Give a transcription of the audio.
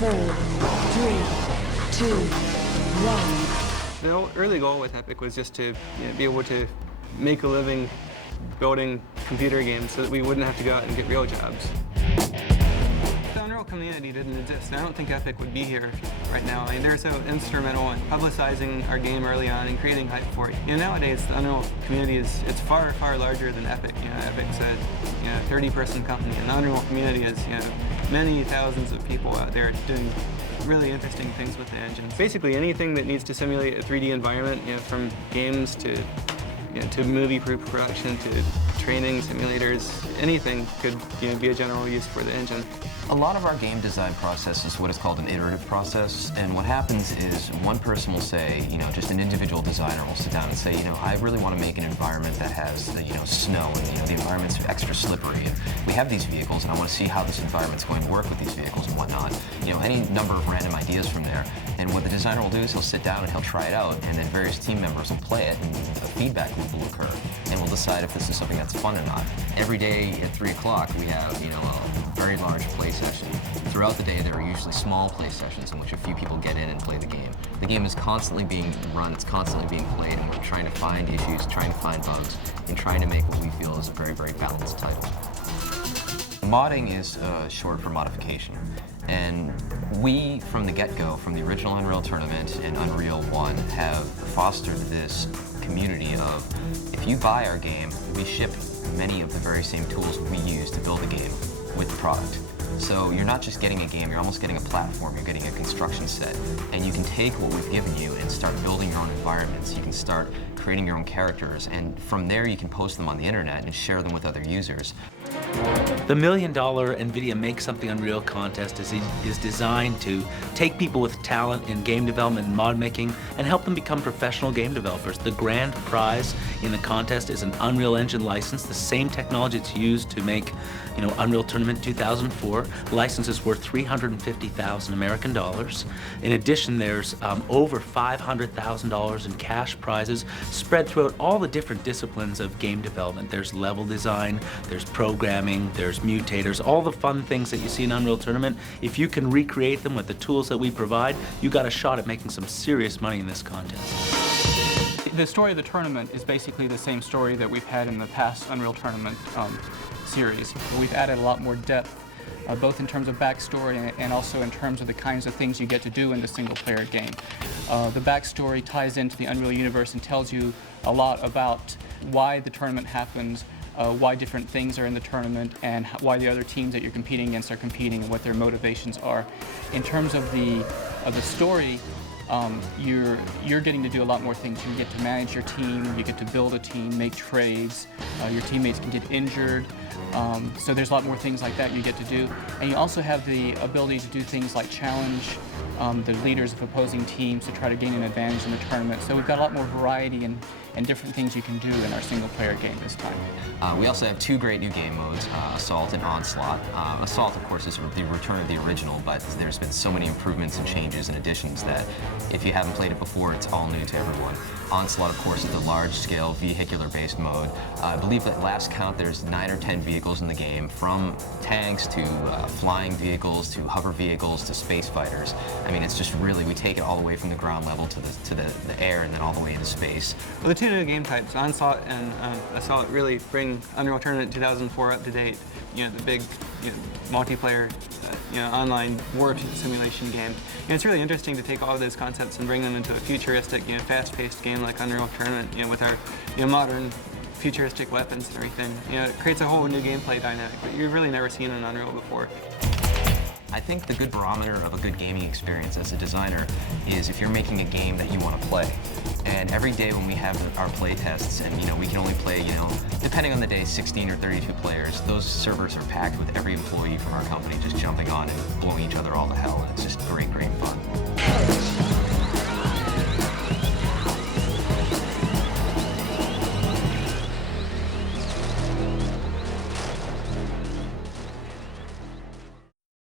4, 3, 2, 1. The early goal with Epic was just to be able to make a living building computer games so that we wouldn't have to go out and get real jobs. The Unreal community didn't exist, and I don't think Epic would be here right now. I mean, they're so instrumental in publicizing our game early on and creating hype for it. Nowadays, the Unreal community it's far, far larger than Epic. Epic's a 30-person company, and the Unreal community is many thousands of people out there doing really interesting things with the engines. Basically, anything that needs to simulate a 3D environment, from games to movie production to training simulators, anything could be a general use for the engine. A lot of our game design process is what is called an iterative process, and what happens is one person will say, just an individual designer will sit down and say, I really want to make an environment that has, snow, and the environment's extra slippery, and we have these vehicles, and I want to see how this environment's going to work with these vehicles and whatnot. Any number of random ideas from there, and what the designer will do is he'll sit down and he'll try it out, and then various team members will play it, and a feedback loop will occur, and we'll decide if this is something that's fun or not. Every day at 3 o'clock, we have, a very large play session. Throughout the day, there are usually small play sessions in which a few people get in and play the game. The game is constantly being run, it's constantly being played, and we're trying to find issues, trying to find bugs, and trying to make what we feel is a very, very balanced title. Modding is short for modification. And we, from the get-go, from the original Unreal Tournament and Unreal 1, have fostered this community of, if you buy our game, we ship many of the very same tools we use to build a game with the product. So you're not just getting a game, you're almost getting a platform, you're getting a construction set. And you can take what we've given you and start building your own environments. You can start creating your own characters, and from there you can post them on the internet and share them with other users. The $1 Million NVIDIA Make Something Unreal contest is designed to take people with talent in game development and mod making and help them become professional game developers. The grand prize in the contest is an Unreal Engine license, the same technology that's used to make Unreal Tournament 2004. The license is worth $350,000 American dollars. In addition, there's over $500,000 in cash prizes spread throughout all the different disciplines of game development. There's level design, there's programming, there's mutators, all the fun things that you see in Unreal Tournament. If you can recreate them with the tools that we provide, you got a shot at making some serious money in this contest. The story of the tournament is basically the same story that we've had in the past Unreal Tournament series. We've added a lot more depth, both in terms of backstory and also in terms of the kinds of things you get to do in the single-player game. The backstory ties into the Unreal universe and tells you a lot about why the tournament happens, why different things are in the tournament, and why the other teams that you're competing against are competing and what their motivations are. In terms of the story, you're getting to do a lot more things. You get to manage your team, you get to build a team, make trades, your teammates can get injured, so there's a lot more things like that you get to do. And you also have the ability to do things like challenge the leaders of opposing teams to try to gain an advantage in the tournament. So we've got a lot more variety and different things you can do in our single-player game this time. We also have 2 great new game modes, Assault and Onslaught. Assault, of course, is the return of the original, but there's been so many improvements and changes and additions that if you haven't played it before, it's all new to everyone. Onslaught, of course, is the large-scale vehicular-based mode. I believe at last count there's 9 or 10 vehicles in the game, from tanks to flying vehicles to hover vehicles to space fighters. I mean, it's just really, we take it all the way from the ground level to the air and then all the way into space. Well, the 2 new game types, Onslaught and Assault, really bring Unreal Tournament 2004 up to date. The big multiplayer online war simulation game. It's really interesting to take all of those concepts and bring them into a futuristic, fast-paced game like Unreal Tournament, with our modern futuristic weapons and everything. It creates a whole new gameplay dynamic that you've really never seen in Unreal before. I think the good barometer of a good gaming experience as a designer is if you're making a game that you want to play. And every day when we have our play tests, and we can only play, depending on the day, 16 or 32 players, those servers are packed with every employee from our company just jumping on and blowing each other all to hell. It's just great, great fun.